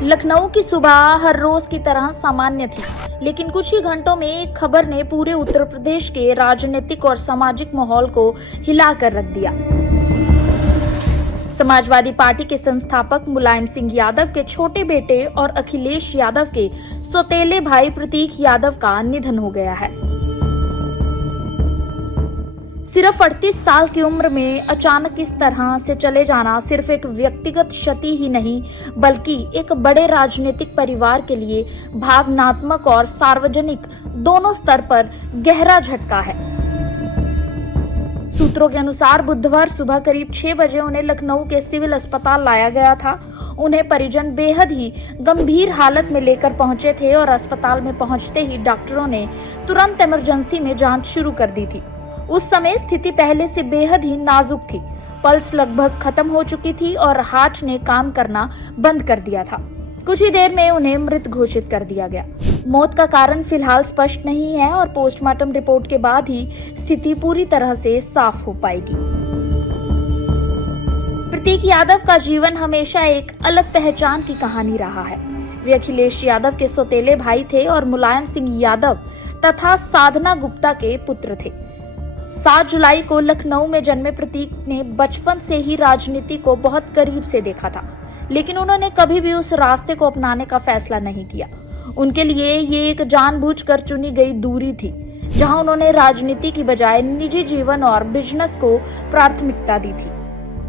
लखनऊ की सुबह हर रोज की तरह सामान्य थी, लेकिन कुछ ही घंटों में एक खबर ने पूरे उत्तर प्रदेश के राजनीतिक और सामाजिक माहौल को हिलाकर रख दिया। समाजवादी पार्टी के संस्थापक मुलायम सिंह यादव के छोटे बेटे और अखिलेश यादव के सौतेले भाई प्रतीक यादव का निधन हो गया है। सिर्फ 38 साल की उम्र में अचानक इस तरह से चले जाना सिर्फ एक व्यक्तिगत क्षति ही नहीं, बल्कि एक बड़े राजनीतिक परिवार के लिए भावनात्मक और सार्वजनिक दोनों स्तर पर गहरा झटका है। सूत्रों के अनुसार बुधवार सुबह करीब 6 बजे उन्हें लखनऊ के सिविल अस्पताल लाया गया था। उन्हें परिजन बेहद ही गंभीर हालत में लेकर पहुंचे थे और अस्पताल में पहुंचते ही डॉक्टरों ने तुरंत इमरजेंसी में जांच शुरू कर दी थी। उस समय स्थिति पहले से बेहद ही नाजुक थी। पल्स लगभग खत्म हो चुकी थी और हार्ट ने काम करना बंद कर दिया था। कुछ ही देर में उन्हें मृत घोषित कर दिया गया। मौत का कारण फिलहाल स्पष्ट नहीं है और पोस्टमार्टम रिपोर्ट के बाद ही स्थिति पूरी तरह से साफ हो पाएगी। प्रतीक यादव का जीवन हमेशा एक अलग पहचान की कहानी रहा है। वे अखिलेश यादव के सौतेले भाई थे और मुलायम सिंह यादव तथा साधना गुप्ता के पुत्र थे। 7 जुलाई को लखनऊ में जन्मे प्रतीक ने बचपन से ही राजनीति को बहुत करीब से देखा था, लेकिन उन्होंने कभी भी उस रास्ते को अपनाने का फैसला नहीं किया। उनके लिए ये एक जानबूझकर चुनी गई दूरी थी, जहां उन्होंने राजनीति की बजाय निजी जीवन और बिजनेस को प्राथमिकता दी थी।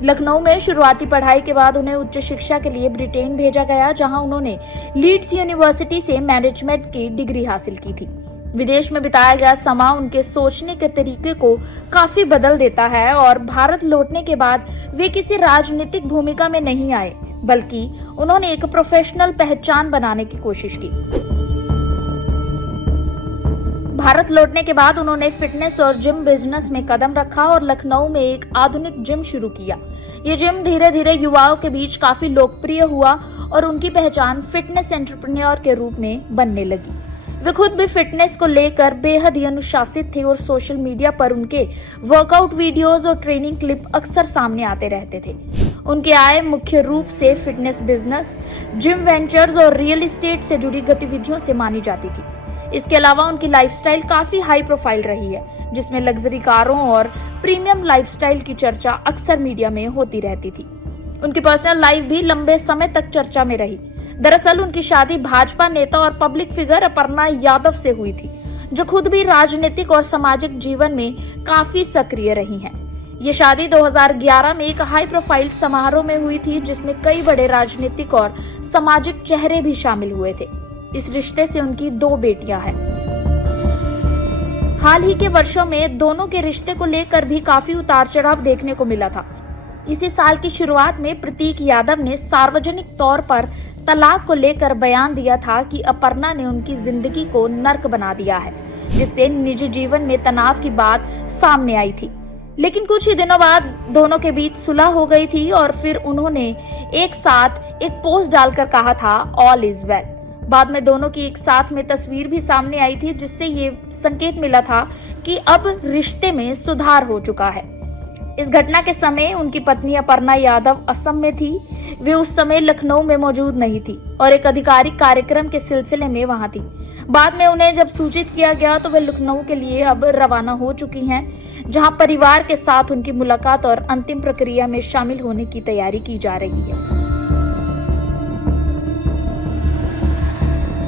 लखनऊ में शुरुआती पढ़ाई के बाद उन्हें उच्च शिक्षा के लिए ब्रिटेन भेजा गया, जहां उन्होंने लीड्स यूनिवर्सिटी से मैनेजमेंट की डिग्री हासिल की थी। विदेश में बिताया गया समय उनके सोचने के तरीके को काफी बदल देता है और भारत लौटने के बाद वे किसी राजनीतिक भूमिका में नहीं आए, बल्कि उन्होंने एक प्रोफेशनल पहचान बनाने की कोशिश की। भारत लौटने के बाद उन्होंने फिटनेस और जिम बिजनेस में कदम रखा और लखनऊ में एक आधुनिक जिम शुरू किया। ये जिम धीरे धीरे युवाओं के बीच काफी लोकप्रिय हुआ और उनकी पहचान फिटनेस एंटरप्रेन्योर के रूप में बनने लगी। वे खुद भी फिटनेस को लेकर बेहद ही अनुशासित थे और सोशल मीडिया पर उनके वर्कआउट वीडियोस और ट्रेनिंग क्लिप अक्सर सामने आते रहते थे। उनकी आय मुख्य रूप से फिटनेस बिजनेस, जिम वेंचर्स और रियल एस्टेट से जुड़ी गतिविधियों से मानी जाती थी। इसके अलावा उनकी लाइफस्टाइल काफी हाई प्रोफाइल रही है, जिसमें लग्जरी कारों और प्रीमियम लाइफस्टाइल की चर्चा अक्सर मीडिया में होती रहती थी। उनकी पर्सनल लाइफ भी लंबे समय तक चर्चा में रही। दरअसल उनकी शादी भाजपा नेता और पब्लिक फिगर अपर्णा यादव से हुई थी, जो खुद भी राजनीतिक और सामाजिक जीवन में काफी सक्रिय रही हैं। ये शादी 2011 में एक हाई प्रोफाइल समारोह में हुई थी, जिसमें कई बड़े राजनीतिक और सामाजिक चेहरे भी शामिल हुए थे। इस रिश्ते से उनकी 2 बेटियां हैं। हाल ही के वर्षों में दोनों के रिश्ते को लेकर भी काफी उतार चढ़ाव देखने को मिला था। इसी साल की शुरुआत में प्रतीक यादव ने सार्वजनिक तौर पर तलाक को लेकर बयान दिया था कि अपर्णा ने उनकी जिंदगी को नर्क बना दिया है, जिससे निजी जीवन में तनाव की बात सामने आई थी। लेकिन कुछ ही दिनों बाद दोनों के बीच सुलह हो गई थी और फिर उन्होंने एक साथ एक पोस्ट डालकर कहा था ऑल इज वेल। बाद में दोनों की एक साथ में तस्वीर भी सामने आई थी, जिससे ये संकेत मिला था कि अब रिश्ते में सुधार हो चुका है। इस घटना के समय उनकी पत्नी अपर्णा यादव असम में थी। वे उस समय लखनऊ में मौजूद नहीं थी और एक आधिकारिक कार्यक्रम के सिलसिले में वहां थी। बाद में उन्हें जब सूचित किया गया तो वे लखनऊ के लिए अब रवाना हो चुकी हैं, जहां परिवार के साथ उनकी मुलाकात और अंतिम प्रक्रिया में शामिल होने की तैयारी की जा रही है।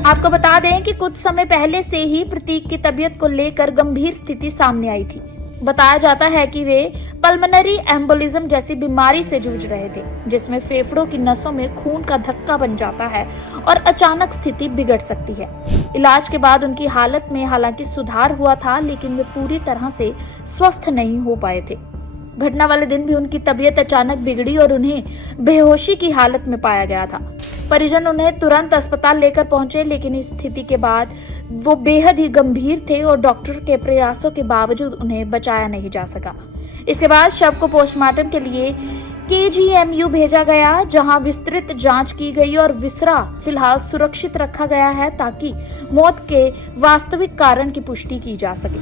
आपको बता दें कि कुछ समय पहले से ही प्रतीक की तबीयत को लेकर गंभीर स्थिति सामने आई थी। बताया जाता है कि वे पल्मोनरी एम्बोलिज्म जैसी बीमारी से जूझ रहे थे, जिसमें फेफड़ों की नसों में खून का धक्का बन जाता है और अचानक स्थिति बिगड़ सकती है। इलाज के बाद उनकी हालत में हालांकि सुधार हुआ था, लेकिन वे पूरी तरह से स्वस्थ नहीं हो पाए थे। घटना वाले दिन भी उनकी तबीयत अचानक बिगड़ी और उन्हें बेहोशी की हालत में पाया गया था। परिजन उन्हें तुरंत अस्पताल लेकर पहुंचे, लेकिन इस स्थिति के बाद वो बेहद ही गंभीर थे और डॉक्टर के प्रयासों के बावजूद उन्हें बचाया नहीं जा सका। इसके बाद शव को पोस्टमार्टम के लिए KGMU भेजा गया, जहां विस्तृत जांच की गई और विसरा फिलहाल सुरक्षित रखा गया है, ताकि मौत के वास्तविक कारण की पुष्टि की जा सके।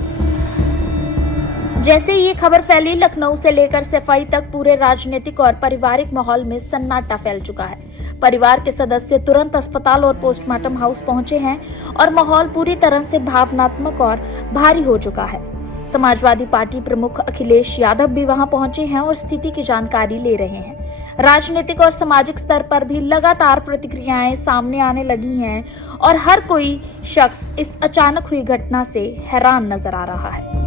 जैसे ही ये खबर फैली, लखनऊ से लेकर सफाई तक पूरे राजनीतिक और पारिवारिक माहौल में सन्नाटा फैल चुका है। परिवार के सदस्य तुरंत अस्पताल और पोस्टमार्टम हाउस पहुंचे हैं और माहौल पूरी तरह से भावनात्मक और भारी हो चुका है। समाजवादी पार्टी प्रमुख अखिलेश यादव भी वहां पहुंचे हैं और स्थिति की जानकारी ले रहे हैं। राजनीतिक और सामाजिक स्तर पर भी लगातार प्रतिक्रियाएं सामने आने लगी हैं और हर कोई शख्स इस अचानक हुई घटना से हैरान नजर आ रहा है।